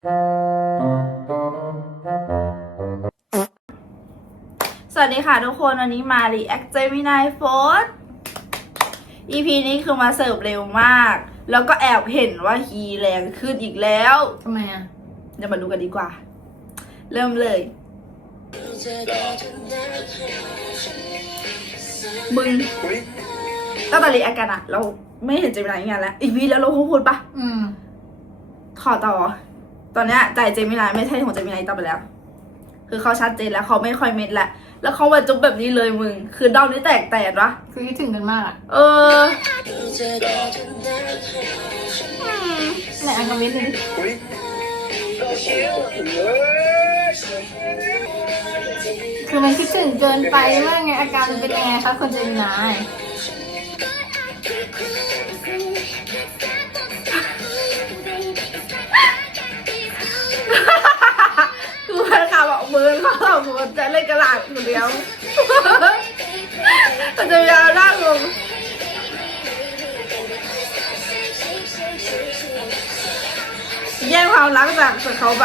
สวัสดีค่ะทุกคน วันนี้มา React Gemini f o r EP นี้คือมาเสิร์ฟเร็วมาก แล้วก็แอบเห็นว่าฮีแรงขึ้นอีกแล้วทำไมอะ เดี๋ยวมาดูกันดีกว่า เริ่มเลย มึงอุ้ยตั้งแต่รีแอคกันอะเราไม่เห็นเจมินายงานแล้ว อีพีแล้วเราพูดปะอืม ขอต่อ ตอนเนี้ยใจเจมินายไม่ใช่ของเจมินายต่อไปแล้ว คือเขาชัดเจนแล้วเขาไม่ค่อยเม็ดแล้วแล้วเขามาจุ๊บแบบนี้เลยมึง คือเดานี่แตกแตกวะคือคิดถึงกันมากอะเออไหนอันคอมเมนต์หนึ่งอุ้ยคือมันคิดถึงเกินไปมากไงอาการมันเป็นยังไงคะคนเจมินาย มือเขาบอกมือจะเล่นกระลาดคนเดียวมันจะมีอะไรน่างลงแย่งความรักจากจากเขาไป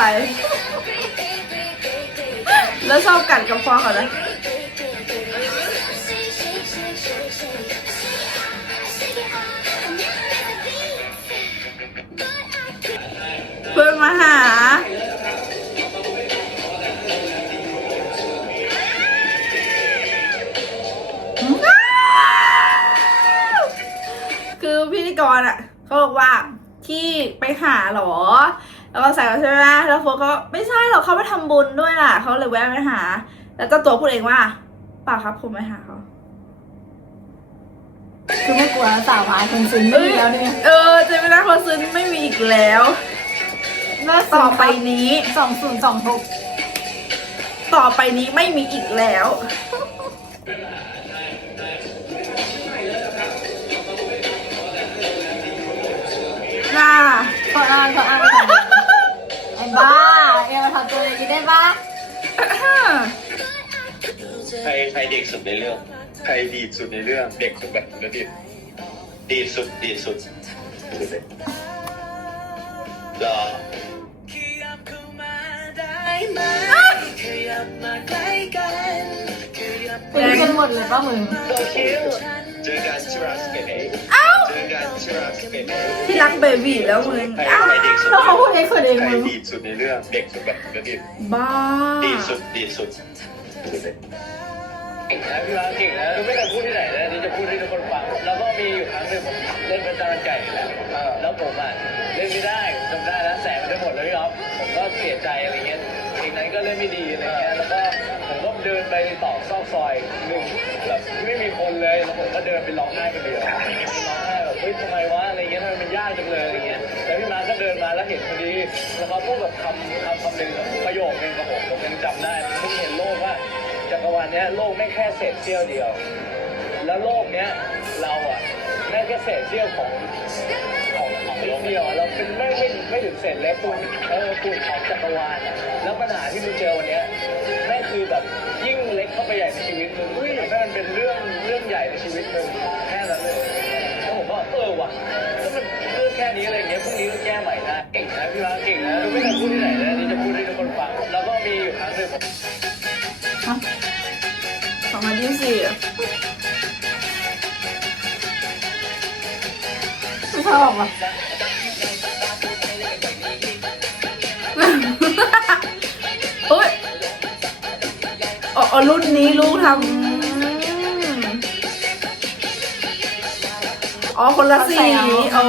แล้วชอบกัดกับฟองเขานะเพื่อนมาหา ไปหาเหรอ แล้วก็ใส่มาใช่ไหมแล้วโฟก็ไม่ใช่หรอกเขาไปทำบุญด้วยล่ะเขาเลยแวะไปหา แล้วเจ้าตัวพูดเองว่าเปล่าครับผมไปหาเขาคือไม่กลัวสาววายคนซึ้งไม่มีแล้วเนี่ยเออเจมินาคนซื้อนี่ไม่มีอีกแล้วแม่ต่อไปนี้สองศูนย์สองหกต่อไปนี้ไม่มีอีกแล้ว น่าขออ่านขออ่านขออ่านไอ้บ้าเอ็มมาทำตัวอย่างนี้ได้ปะใครใครเด็กสุดในเรื่อง ใครดีดสุดในเรื่อง เด็กสุดแบบแล้วดีดดีดสุดดีดสุดเหรอเป็นกันหมดเลยป่ะมึงเจอกันที่รัสเกตเองเจอกันที่รัสเกตเอง ที่รักเบบีแล้วมึงใครอ้าวใครเด็กสุดแล้วเขาพูดเองคนเองใครมึงดีดสุดในเรื่องเด็กสุดแบบแล้วดีดบ้าดีดสุดดีดสุดเก่งนะพี่ร้านเก่งนะคือไม่เคยพูดที่ไหนเลยนี่จะพูดให้ทุกคนฟังแล้วก็มีอยู่ครั้งหนึ่งผมเล่นเป็นจานไก่นี่แหละเออแล้วผมอะเล่นไม่ได้จำได้นะแสงมันได้หมดเลยพี่อ๊อฟผมก็เสียใจอะไรเงี้ยเพลงนั้นก็เล่นไม่ดีอะไรเงี้ยแล้วก็ผมก็เดินไปต่อซอกซอยหนึ่งแบบที่ไม่มีคนเลยแล้วผมก็เดินไปร้องไห้คนเดียวร้องไห้แบบเฮ้ยทำไมวะอะไรเงี้ยทำไมมันยากจังเลยอะไรเงี้ยแล้วพี่มาร์คก็เดินมาแล้วเห็นพอดีแล้วเขาพูดแบบคำคำคำหนึ่งแบบประโยคหนึ่งกับผมผมยังจำได้เพิ่งเห็นโลกว่าจักรวาลเนี้ยโลกไม่แค่เศษเสี้ยวเดียว แล้วโลกเนี้ยเราอะแม่แค่เศษเสี้ยวของของของโลกเดียวอะเราเป็นไม่ไม่ไม่ถึงเศษเล็กฝุ่นเออฝุ่นของจักรวาลอะแล้วปัญหาที่มึงเจอวันเนี้ยแม่งคือแบบยิ่งเล็กเข้าไปใหญ่ในชีวิตมึงทำให้มันเป็นเรื่องเรื่องใหญ่ในชีวิตมึงแค่นั้นเลย ว่ะมันเรื่องแค่นี้อะไรเงี้ยพรุ่งนี้ก็แก้ใหม่ได้เก่งนะพี่ร้าเก่งนะไม่เคยพูดที่ไหนเลยนี่จะพูดให้ทุกคนฟังแล้วก็มีอยู่ครั้งหนึ่งผมสองพันยี่สิบสี่ไม่ชอบว่ะเฮ้ยอ๋อรุ่นนี้ลูกทำ อ๋อคนละสีอ๋อ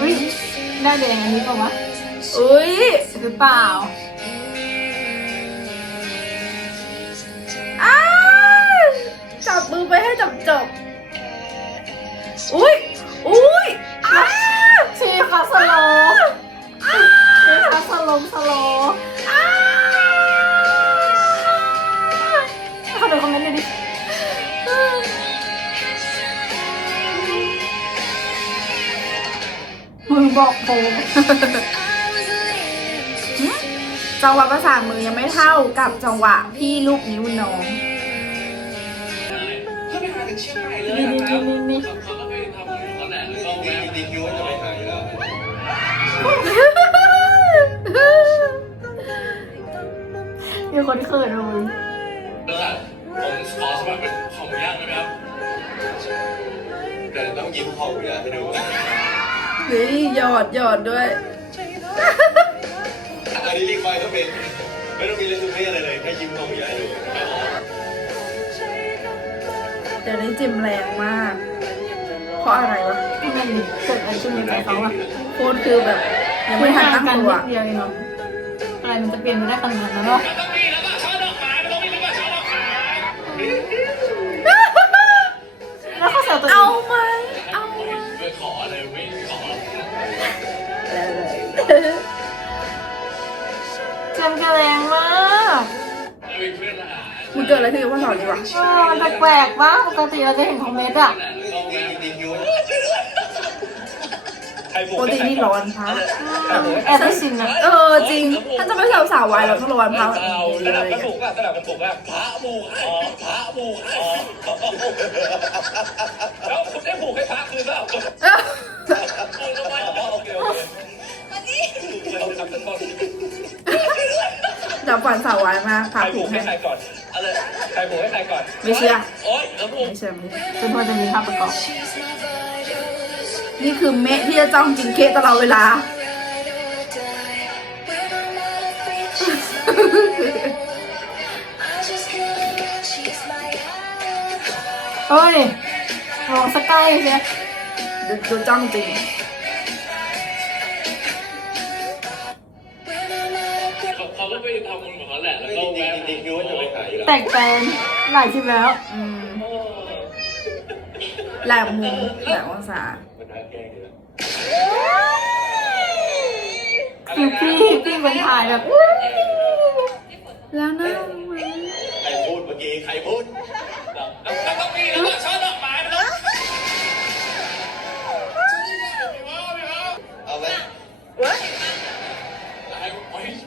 อุ้ยหน้าแดงอันนี้ป่าวะอุ้ยหรือเปล่า ภาษามือยังไม่เท่ากับจังหวะพี่ลูกนิ้วน้องนี่นี่นี่นี่มีคนเขินมึงขอสมัครเป็นของยากนะครับแต่ต้องยิ้มพองยากให้ดูเฮ้ยหยอดหยอดด้วย อันนี้รีควายก็เป็น ไม่ต้องมีเรซูเม่อะไรเลยแค่ยิ้มเข่าอย่าให้ดูเดี๋ยวนี้จิมแรงมาก เพราะอะไรวะทำไมเกิดอะไรขึ้นในใจเขาอะโค้ดคือแบบยังไม่ทันตั้งกันตัวนิดเดียวเองเนาะอะไรมันจะเปลี่ยนไปได้ขนาดนั้นวะต้อ กิดอะไรขึ้นกับพ่อสอนดีวะเออมันแปลกๆปะปกติเราจะเห็นคอมเมนต์อะจริงจริงยูใครบุปกกตินี่ร้อนพระแอบได้ชินอะเออจริง ถ้าจะไม่สาวสาววายเราต้องร้อนพระแบบนี้สเลลับยกันบุกอะสลับกันบุกอะพระบุกอ๋อพระบุกอ๋อแล้วคุณได้บุกให้พระคืนเปล่าเอ้าบุกทำไมอ๋อโอเคโอเคเราทำกันก่อนจับฝันสาววายมาพใครระบุผูกกให้ให้ใครก่อนอะไร ใครบุกให้ใครก่อนไม่เชื่อ โอ๊ยแล้วบุกไม่เชื่อไม่เชื่อจนพอจะมีภาพประกอบ นี่คือเมะที่จะจ้องกินเค้กตลอดเวลา เฮ้ยลองสกายเชียดูดูจ้องจริง แล้วแต่งแปลงหลายคลิปแล้ว อืมแหลมมุมแหลมองศามันน่าแกล้งอยู่แล้วคือพี่พี่เป็นถ่ายแบบ แล้วน่ารักไหมใครพูดเมื่อกี้ใครพูดแล้วก็มีแล้วก็ช่อดอกไม้มันต้องเอาไหมให้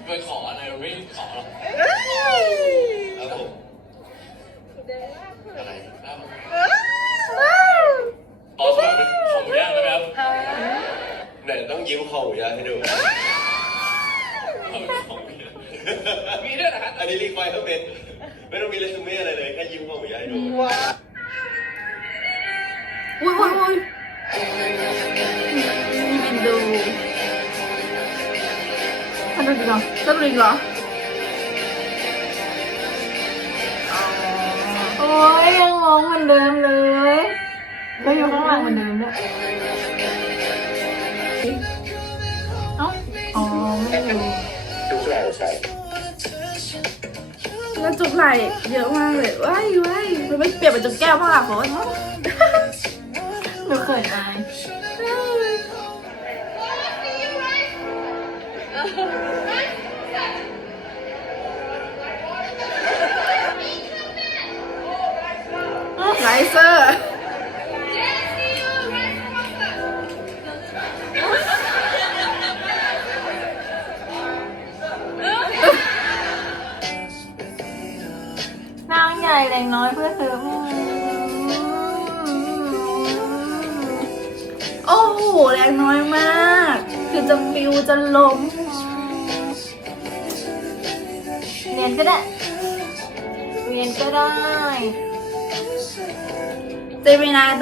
ไปขออะไรไม่ขอหรอกครับผม อะไรขอแบบเป็นของยากนะครับไหนต้องยิ้มข่าอย่าให้ดูมีด้วยนะฮะอันนี้รีควายก็เป็น ไม่ต้องมีเรซูเม่อะไรเลยแค่ยิ้มข่าอย่าให้ดูอุ้ยอุ้ยอุ้ยมีวินดูสนุกดีเนาะสนุกเหรอ เหมือนเดิมเลยก็อยู่ข้างหลังเหมือนเดิมด้วยเอ้าอ๋อไม่อยู่ทุกอย่างใส่แล้วจุกไหล่เยอะมากเลยว้ายว้ายมันไม่เปลี่ยนเป็นจุกแก้วบ้างล่ะโค้ดหนูเขินอาย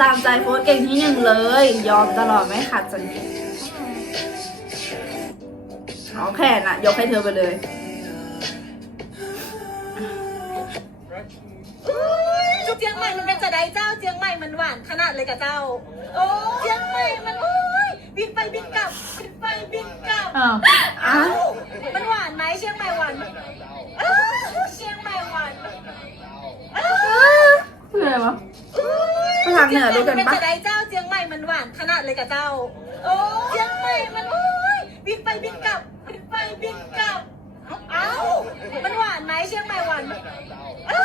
ตามใจโฟสเก่งที่หนึ่งเลย ยอมตลอดไม่ขัดสัญญาเอาแค่น่ะ ยกให้เธอไปเลยเจียงใหม่มันเป็นจะได้เจ้าเจียงใหม่มันหวานขนาดเลยกับเจ้า โอ้เจียงใหม่มันโอ้ยบินไปบินกลับบินไปบินกลับอ้าวอ้าวมันหวานไหมเชียงใหม่หวานไหมอ้าวเชียงใหม่หวานไหมอ้าวคืออะไรวะ ภาษาเหนือรู้กันเป็นปะ จะได้เจ้าเจียงใหม่มันหวานขนาดเลยกับเจ้า โอ้เจียงใหม่มันโอ้ยบินไปบินกลับบินไปบินกลับ เอ้า มันหวานไหมเชียงใหม่หวานไหมอ้า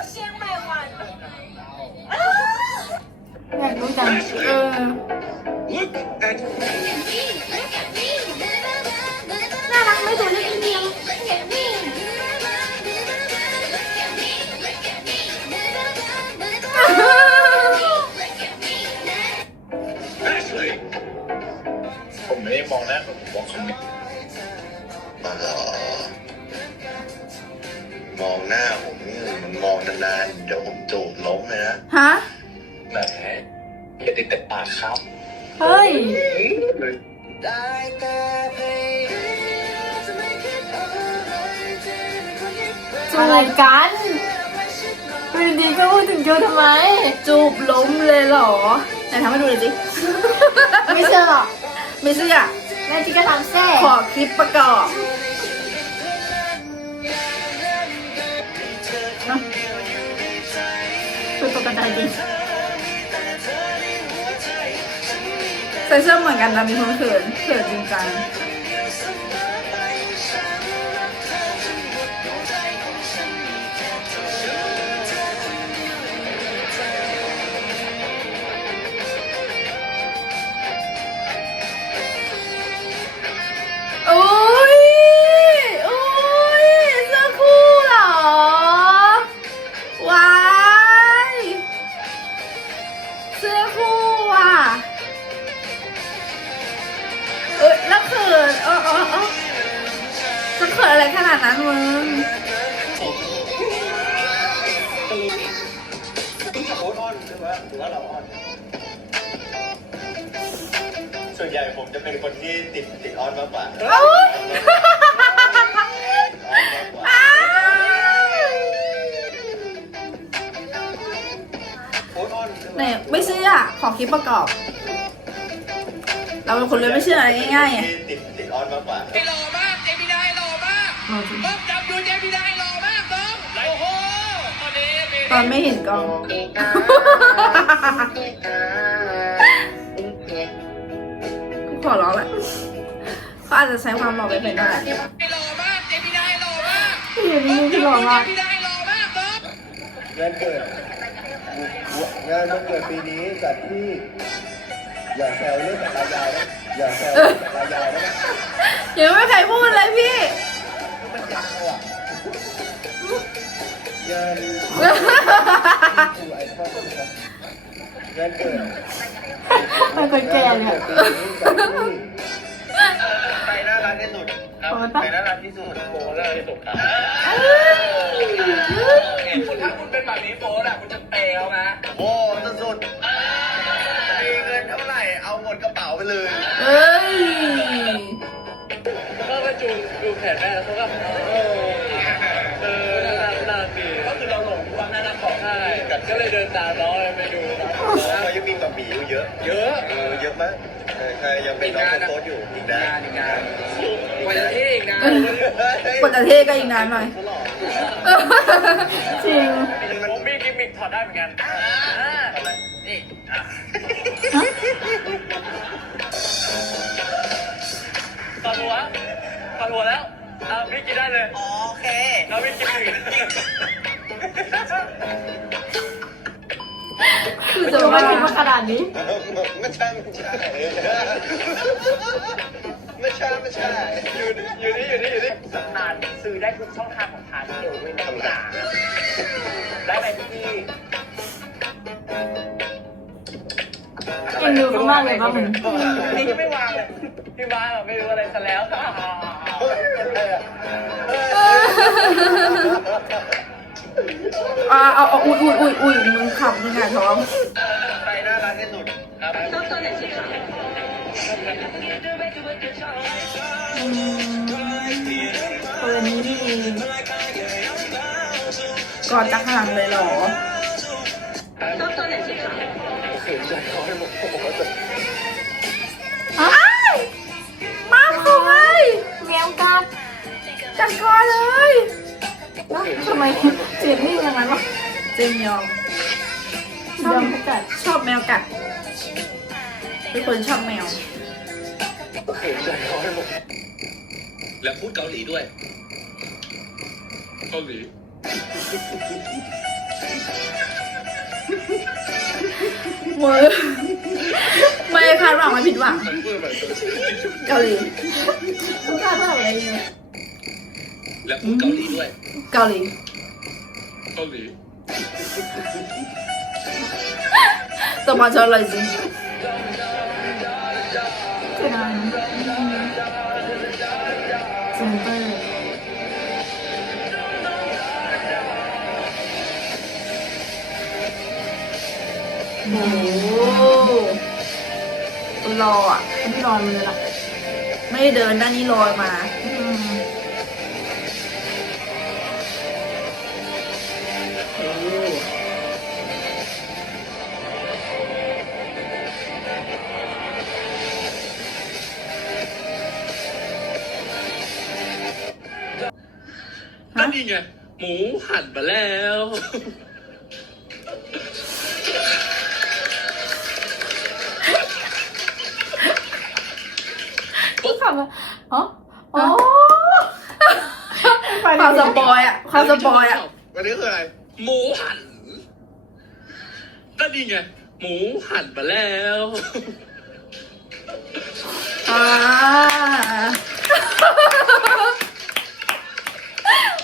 วเชียงใหม่หวานไหมอ้าวอยากรู้จังเออน่ องหน้าผมนี่มันมองนานๆเดี๋ยวผมจูบล้มเลยนะฮะ แหมอย่าติดแต่ปากครับเฮ้ยอะไรกันอยู่ดีๆก็พูดถึงโจทำไม จูบล้มเลยเหรอ ไหนทำให้ดูหน่อยสิ ไม่เชื่อหรอกไม่เชื่อ แม่จิก็ทำแซ่ขอคลิปประกอบ ใส่เสื้อเหมือนกันนะมีคนเขินเขินจริงจัง ขินอะไรขนาดนั้นมึงโอ้อ้อนหรือว่าหรือว่าเราอ้อน ส่วนใหญ่ผมจะเป็นคนที่ติดติดอ้อนมากกว่าโอ๊ยอ้าวโอ้อ้อนหรือไหนว่าไม่เชื่อขอคลิปประกอบ เราเป็นคนเลยไม่เชื่ออะไรง่ายๆไงที่ติดติดอ้อนมากกว่า ต้องจับดูเจมินายหล่อมากต้องโอ้โหตอนนี้มีตอนไม่เห็นกล้องกูขอร้องแหละเขาอาจจะใช้ความหล่อไปเป็นได้ไอ้หล่อมากเจมินายหล่อมากพี่อยู่นี่พี่หล่อมากเจมินายหล่อมากต้องงานเกิดงานวันเกิดปีนี้จัดที่อย่าแซวเรื่องสัตยาวนะอย่าแซวเรื่องสัตยาวนะยังไม่มีใครพูดเลยพี่ มันยาวอะงานกูไอ้พ่อต้นครับงานเกิดมันคนแก่เลยอะใครน่ารักที่สุดครับโอ้ยปะใครน่ารักที่สุดโอ้น่ารักที่สุดครับคุณถ้าคุณเป็นแบบนี้โฟนอะคุณจะเปย์เขานะโอ้สุดมีเงินเท่าไหร่เอาหมดกระเป๋าไปเลยเอ้ย ดูแขนแม่แล้วเขาก็เออเออน่ารักน่ารักดีก็คือเราหลงความน่ารักของใช่ก็เลยเดินตามน้องไปดูเขายังมีบะหมี่อยู่เยอะ เยอะเออเยอะมากเออใครยังเป็นน้องโค้ชอยู่อีกนะงานอีกงานกว่าจะเท่อีกนะกว่าจะเท่ก็อีกนานหน่อยจริงผมมีกิมมิคถอดได้เหมือนกันอะนี่ ถอดหัวแล้วเอาพี่กินได้เลยโอเคเอาพี่กินหนึ่งคือจะจะไม่ว่าคิดว่าขนาดนี้ ไม่ใช่ไม่ใช่ไม่ใช่ไม่ใช่อยู่อยู่นี่อยู่นี่อยู่นี่ทานซื้อได้ทุกช่องทางของทานเดียวด้วยนะจ๊ะได้ไหมพี่เอ็นดูเขามากเลยป่ะมึงนี่ก็ไม่วางเลยพี่มาแบบไม่รู้อะไรซะแล้ว อ่าเอาเอาอุ้ยอุ้ยอุ้ยอุ้ยมึงขำมึงหงายท้องใครน่ารักที่สุดครับอืมเปิดนี้นี่เองก่อนจากหลังเลยเหรอ กัดจัดคอเลยแล้วทำไมเสียงนิ่งอย่างนั้นวะเจมยอมยอมให้กัดชอบแมวกัดเป็นคนชอบแมวขืนใจเขาให้หมดและพูดเกาหลีด้วย เกาหลี มือ ไม่คาดหวังไม่ผิดหวังเกาหลีทุกท่าเท่าอะไรเนี่ยและพูดเกาหลีด้วย เกาหลี เกาหลีสปอนเซอร์เลยจริงเสียดายนะเซนเตอร์โอ้โหคุณ รออะคนที่รอมันเลยล่ะไม่ได้เดินด้านนี้ลอยมา อืมโอ้ก็นี่ไงหมูหั่นมาแล้ว ความสปอยอะความสปอยอะวันนี้คืออะไร หมูหั่นก็นี่ไง หมูหั่นมาแล้วอ่า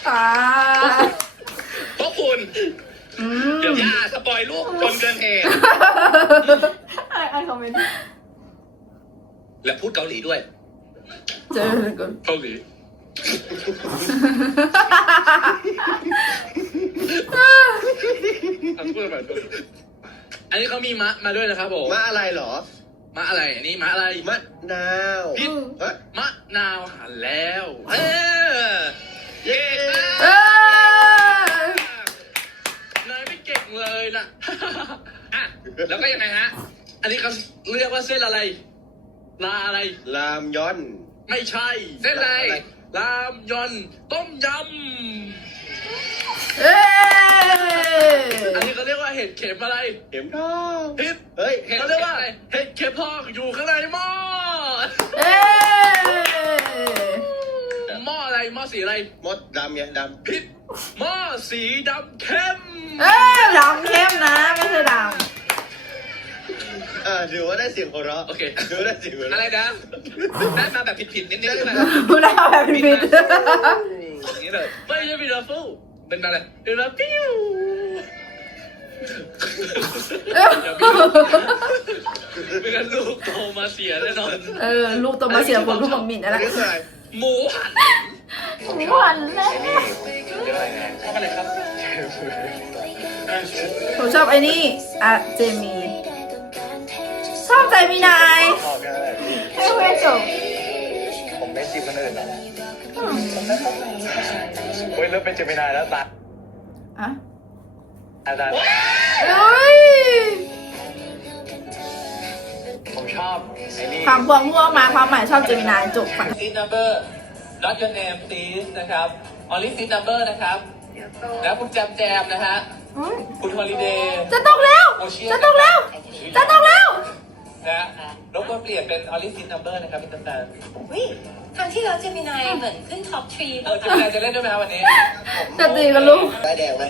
อ่าเพราะคุณ อืเดี๋ยวมย่าสปอยลูกจนเกินเหตุ อะไรอะไรคอมเมนต์และพูดเกาหลีด้วย เจอกัน เกาหลี อะพูดแบบอันนี้เขามีมะมาด้วยนะครับผมมะอะไรเหรอมะอะไร อันนี้มะอะไร มะนาวพิษเฮ้ยมะนาวหั่นแล้ว เออ เย้เออนายไม่เก่งเลยนะอะแล้วก็ยังไงฮะ อันนี้เขาเรียกว่าเส้นอะไร ลาอะไรลามย้อน ไม่ใช่ เส้นอะไรอะไรลามยอนต้มยเอ้ำอันนี้เขาเรียกว่าเห็ดเข็มอะไรเข็มทองพิษเฮ้ยเห็ดเขาเรียกว่าเห็ดเข็มทองอยู่ข้างในหม้อ เอ้หม้ออะไรหม้อสีอะไรมดดำไงดพิษหม้อสีดำเข้มเอ้ยดำเข้มนะ ไม่ใช่ดำ อ่าถือว่าได้เสียงหัวเราะโอเค ถือว่าได้เสียงหัวอะไรเราะนะได้มาแบบผิดๆนิดๆใช่ไหมำไม่ได้แบบผิดอย่างนี้เลยไม่ใช่พีราฟูเป็นอะไรเป็นแบบปิ้วไม่งั้นลูกโตมาเสียแน่นอนเออ ลูกตัวมาเสียคนทุกคนหมิ่นนั่นแหอันละนี้คืออะไรหมูหันหวานแล้วชอบอะไรครับ ผมชอบไอ้นี่อะเจมี ชอบใจมีนายชอบแค่นั้นแหละพี่ให้เพื่อนจบผมไม่จีบคนอื่นหรอกเฮ้ยเริ่มเป็นเจมินายแล้วตาอะอาจารย์เอ้ยผมชอบไอ้นี่ความพวงมั่วมาความหมายชอบเจมินายจบฝันซี number not your name please นะครับ only seat number นะครับ แล้วคุณแจมแจมนะฮะอุ๊ยคุณฮอลิเดย์ จะตกแล้ว จะตกแล้ว จะตกแล้ว นะรบกวนเปลี่ยนเป็น only seat number นะครับพี่ตันตันวิครั้งที่แล้วเจมินายเหมือนขึ้นท็อปทรีเออจะมีอะไรจะเล่นด้วยไหมครับวันนี้จะตีกันลูกได้แดงไหม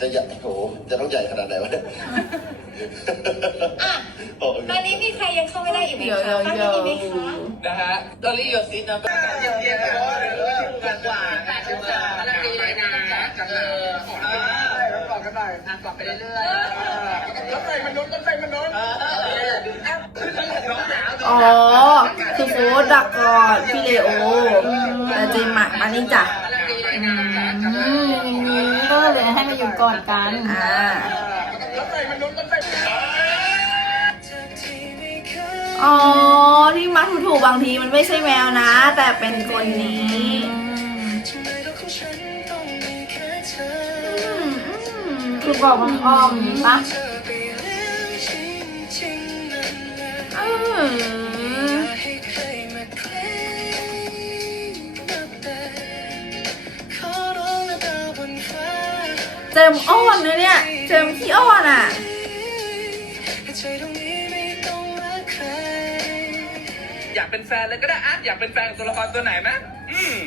จะใหญ่โหจะต้องใหญ่ขนาดไหนวะเนี่ยอะโอ้โหตอนนี้มีใครยังเข้าไม่ได้อีกไหมเดี๋ยวคะเดี๋ยวข้างเดี๋ย วนี้มีไหมคะนะฮะ only your seat number อ๋อ คือโฟสดักก่อนพี่เลโอแต่เจมมามานี่จ้ะอืมอย่างนี้ก็เลยให้มาอยู่ก่อนกันอ่าอ๋อที่มัดถูกๆบางทีมันไม่ใช่แมวนะ แต่เป็นคนนี้ บอกมันอ้อมอย่างนี้ปะอืมเจมอ้อนเลยเนี่ย เจมส์ขี้อ้อนอะอยากเป็นแฟนเลยก็ได้อะอยากเป็นแฟนตัวละครตัวไหนไหมอืม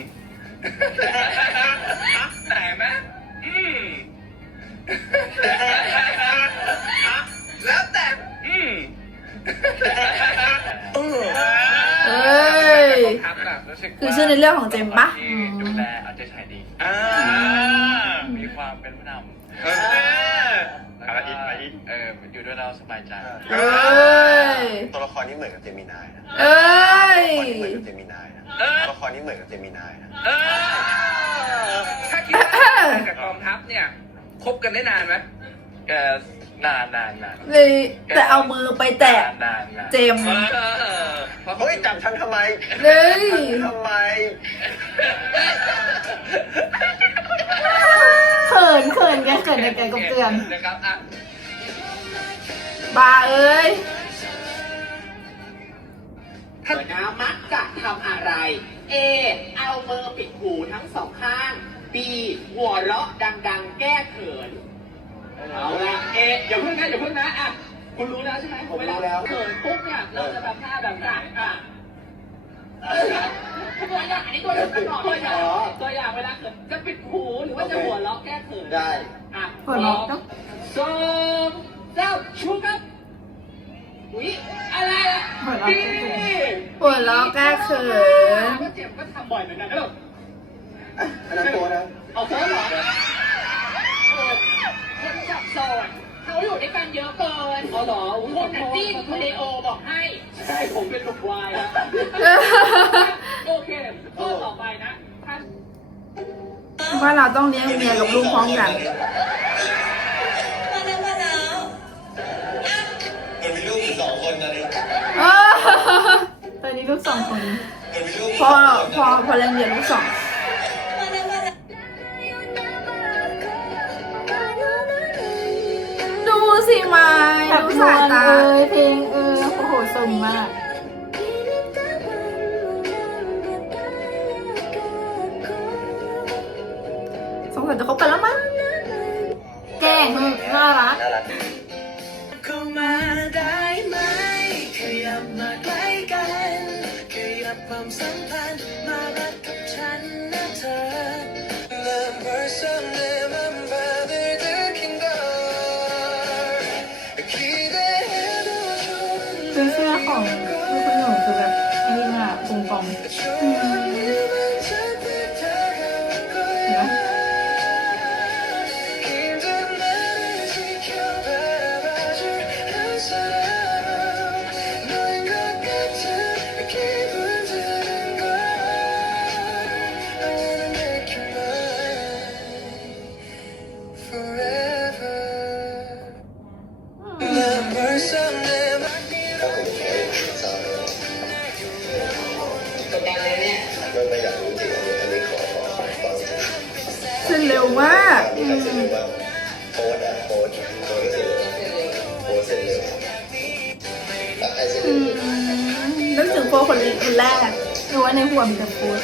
ในเรื่องของเจมส์ปะ ที่ดูแลเอาใจใส่ดีอ่ามีความเป็นผู้นำเอออะไรอีกอะไรอีก เอออยู่ด้วยเราสบายใจเอ้ย ตัวละครนี้เหมือนกับเจมินายนะเอ้ย ตัวละครนี้เหมือนกับเจมินายนะเออตัวละครนี้เหมือนกับเจมินายนะเออถ้าคิดว่ากับกองทัพเนี่ยคบกันได้นานไหมแก นานนานนานเลยแต่เอามือไปแตะนานนานนานเจมส์เออเฮ้ยจับฉันทำไมเลยทำไมเขินเขินแกเขินในแกกับเตือนนะครับอะบาเอ้ยหัวหน้ามักจะทำอะไร A เอามือปิดหูทั้งสองข้าง B หัวเราะดัง ๆ แก้เขิน เอาละเออย่าเพิ่งนะอย่าเพิ่งนะอะคุณรู้แล้วใช่ไหมผมรู้แล้วเขินปุ๊บเนี่ยเราจะทำท่าแบบไหนอะตัวอย่างอันนี้ตัวอย่างก่อนตัวอย่างตัวอย่างเวลาเขินจะปิดหูหรือว่าจะหัวเราะแก้เขินได้อะหัวเราะเนอะสองสามชูครับอุ๊ยอะไรอะหัวเราะดีแก้เขินหัวเราะแก้เขินก็เจ็บก็ทำบ่อยเหมือนกันนะลูกอันนั้นโกนะเอาโค้ดเหรอ เยอะเกินเอาเหรอคนน่ะจิ้นคุณเลโอบอกให้ใช่ผมเป็นลูกวายนะโอเคข้อต่อไปนะท่านว่าเราต้องเลี้ยงเมียกับลูกพร้อมกัน มาแล้วมาแล้วมันมีลูกอยู่สองคนนะนี่เออตอนนี้ลูกสองคน มันมีลูกพอพอ พอเลี้ยงเมียลูกสอง สิไม้แบบดูนสายวลตา เอ้ยเพลงเออโอ้โหสมมาก สงสัยจะคบกันแล้วมั้งแกล้งน่ารัก น่ารัก ครเสนอว่าโค้ดอะโค้ดโค้ดเสนอโค้ดเสนอแล้วใครเสนอือมนึกถึงโฟคนนี้คนแรกหนูว่าในหัวมีแต่ฟูด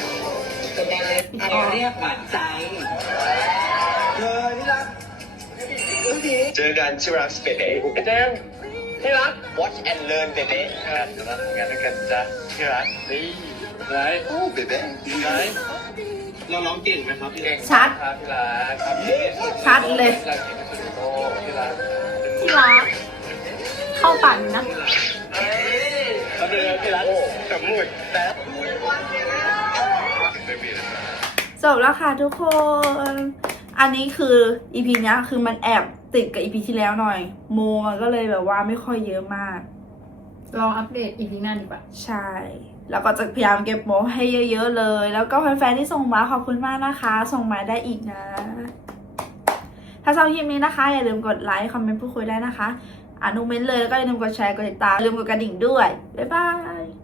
กดดันเลยใครเรียกหวานใจเธอที่รักเจอกันที่รักสเปเดย์เจมส์ที่รัก Watch and learn เบเบ้งานจะทำงานด้วยกันจ้ะที่รักนี่ไหนโอ้เบเบ้ไหน เราร้องเก่งไหมครับพี่เก่งชัดครับที่รักครับที่สุดชัดเลยที่รักที่สุดโอ้ที่รักที่รักเข้าปั่นนะทำเลยที่รักสมุดแต่จบแล้วค่ะทุกคน อันนี้คืออีพีนี้ยคือมันแอบติดกับอีพีที่แล้วหน่อย โมมันก็เลยแบบว่าไม่ค่อยเยอะมากลองอัปเดตอีพีหน้าดีกว่า ใช่ แล้วก็จะพยายามเก็บโมให้เยอะ ๆ เลย แล้วก็แฟนๆที่ส่งมาขอบคุณมากนะคะ ส่งมาได้อีกนะ ถ้าชอบคลิปนี้นะคะ อย่าลืมกดไลค์คอมเมนต์พูดคุยได้นะคะอนุเมนต์เลยแล้วก็อย่าลืมกดแชร์กดติดตามอย่าลืมกดกระดิ่งด้วย บ๊ายบาย